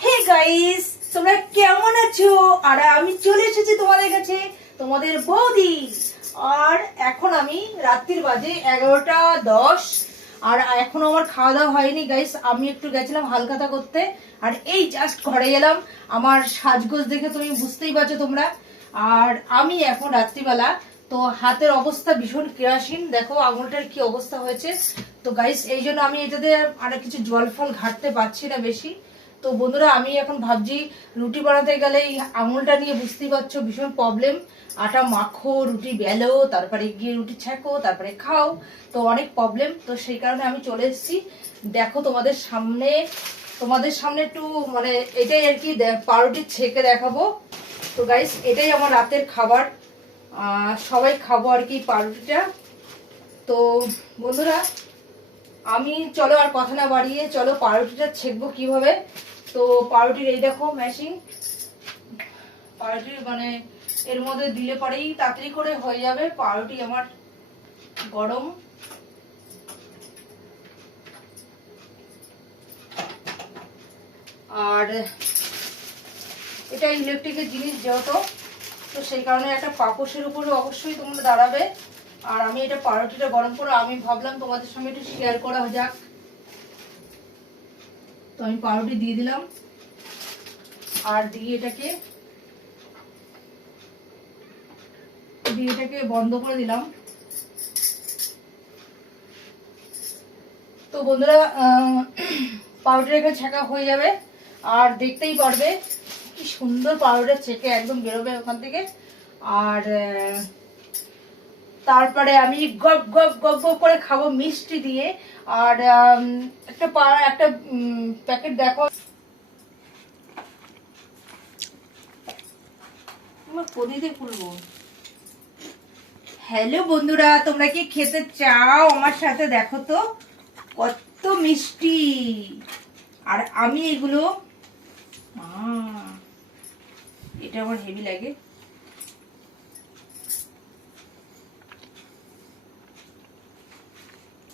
Hey guys, তোমরা কেমন আছো? আর আমি চলে এসেছি তোমাদের কাছে, তোমাদের বৌদি। আর এখন আমি রাত্রির বাজে 11:10। আর এখনো আমার খাওয়া দাওয়া হয়নি গাইস। আমি একটু গেছিলাম হালখাতা করতে, আর এই জাস্ট ঘরে এলাম। আমার সাজগোজ দেখে তুমি বুঝতেই পারছো তোমরা। আর আমি এখন রাত্রিবেলা তো হাতের অবস্থা ভীষণ কেরাসিন, দেখো আঙুলটার কি অবস্থা হয়েছে। তো গাইস এই জন্য আমি এটাতে আর কিছু জল ফল ঘাটতে পারছি না বেশি। তো বন্ধুরা, আমি এখন ভাবছি রুটি বানাতে গেলে এই আঙুলটা নিয়ে বুঝতেই পারছো ভীষণ প্রবলেম। আটা মাখো, রুটি বেলো, তারপরে গিয়ে রুটি ছেঁকো, তারপরে খাও, তো অনেক প্রবলেম। তো সেই কারণে আমি চলে এসেছি, দেখো তোমাদের সামনে একটু মানে এটাই আর কি পাউরুটি ছেঁকে দেখাবো। তো গাইস এটাই আমার রাতের খাবার, সবাই খাবো আর কি পাউরুটিটা। তো বন্ধুরা, আমি চলো আর কথা না বাড়িয়ে চলো পাউরুটিটা ছেঁকবো কিভাবে। তো পাউরুটির এই দেখো মেশিন, পাউরুটির মানে এর মধ্যে দিলে পরেই তাড়াতাড়ি করে হয়ে যাবে। পাউরুটি আমার গরম, আর এটা ইলেকট্রিকের জিনিস যেহেতু, তো সেই কারণে একটা পাপোশের উপরে অবশ্যই তোমরা দাঁড়াবে। আর আমি এটা পাউরুটিটা গরম করে আমি ভাবলাম তোমাদের সঙ্গে একটু শেয়ার করা যাক। তো আমি পাউরুটি দিয়ে দিলাম, আর দিয়ে এটাকে বন্ধ করে দিলাম। তো বন্ধুরা, পাউরুটি এখানে ছেঁকা হয়ে যাবে, আর দেখতেই পারবে কি সুন্দর পাউরুটি ছেঁকে একদম বেরোবে ওখান থেকে। আর তারপরে আমি গপ গপ গপ গপ করে খাবো মিষ্টি দিয়ে। আর একটা প্যাকেট দেখো, প্রদীপে খুলবো। হ্যালো বন্ধুরা, তোমরা কি খেতে চাও আমার সাথে? দেখো তো কত মিষ্টি। আর আমি এগুলো এটা আমার হেভি লাগে।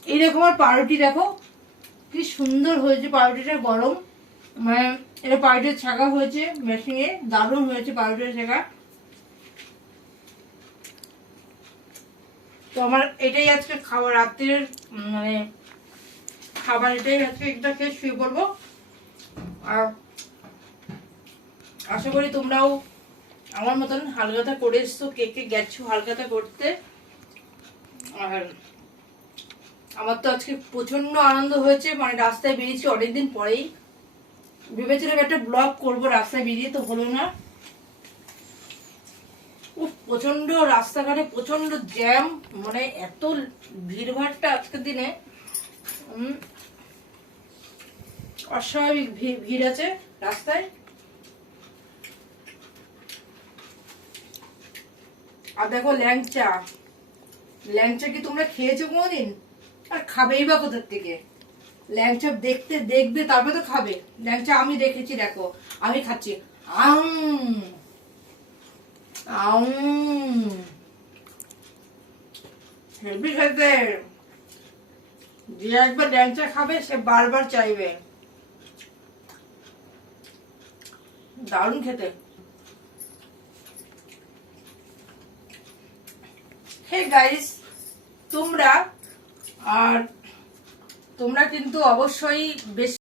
এইরকম আর পাউরুটি দেখো কি সুন্দর হয়েছে, পাউরুটিটা গরম, মানে এটা পাউরুটির ছাকা হয়েছে মেশিনে, দারুণ হয়েছে পাউরুটির ছাকা। তো আমার এটাই আজকে খাবার, রাত্রের মানে খাবার এটাই আজকে, একটা খেয়ে শুয়ে পড়বো। আর আশা করি তোমরাও আমার মতন হালখাতা করে এসছো, কে কে গেছো হালখাতা করতে। আর আমার তো আজকে প্রচন্ড আনন্দ হয়েছে, মানে রাস্তায় বেরিয়েছি অনেকদিন পরেই। ভেবেছিলাম একটা ব্লগ করবো, রাস্তায় বেরিয়ে তো হলো না। প্রচন্ড রাস্তাঘাটে প্রচন্ড জ্যাম, মানে এত ভিড়ভাড়টা আজকের দিনে অস্বাভাবিক ভিড় আছে রাস্তায়। আর দেখো ল্যাংচা, ল্যাংচা কি তোমরা খেয়েছো কোনোদিন? আর খাবেই বা কোথার থেকে? ল্যাংচা দেখবে তারপরে তো খাবে। ল্যাংচা আমি দেখেছি, দেখো আমি খাচ্ছি। হেভি খেতে, যে একবার ল্যাংচা খাবে সে বারবার চাইবে, দারুণ খেতে। হে গাইস, তোমরা কিন্তু অবশ্যই বেশি